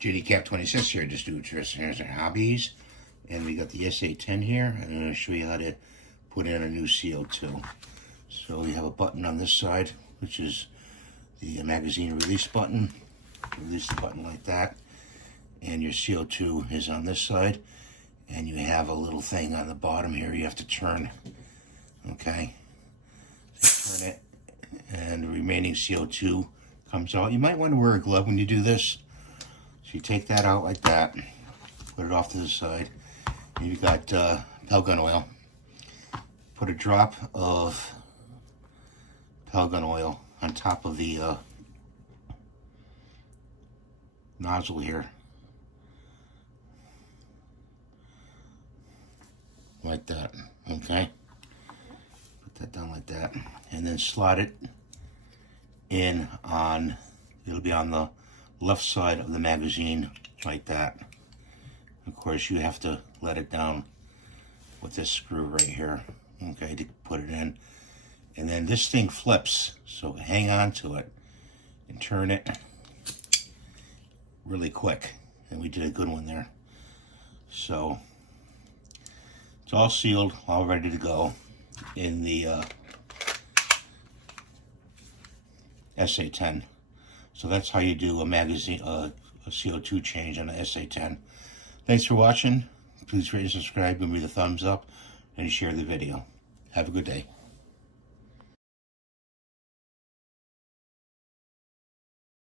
JD 26 here, just do Tristan and Hobbies. And we got the SA10 here, and I'm going to show you how to put in a new CO2. So we have a button on this side, which is the magazine release button. Release the button like that, and your CO2 is on this side, and you have a little thing on the bottom here you have to turn. Okay, so turn it, and the remaining CO2 comes out. You might want to wear a glove when you do this. So you take that out like that, put it off to the side, and you've got Pelgun oil. Put a drop of Pelgun oil on top of the nozzle here, like that. Okay, put that down like that, and then slot it in on, it'll be on the left side of the magazine like that. Of course, you have to let it down with this screw right here, okay, to put it in. And then this thing flips, so hang on to it and turn it really quick. And we did a good one there. So it's all sealed, all ready to go in the SA10. So that's how you do a magazine, a CO2 change on a SA10. Thanks for watching. Please rate and subscribe, give me the thumbs up, and share the video. Have a good day.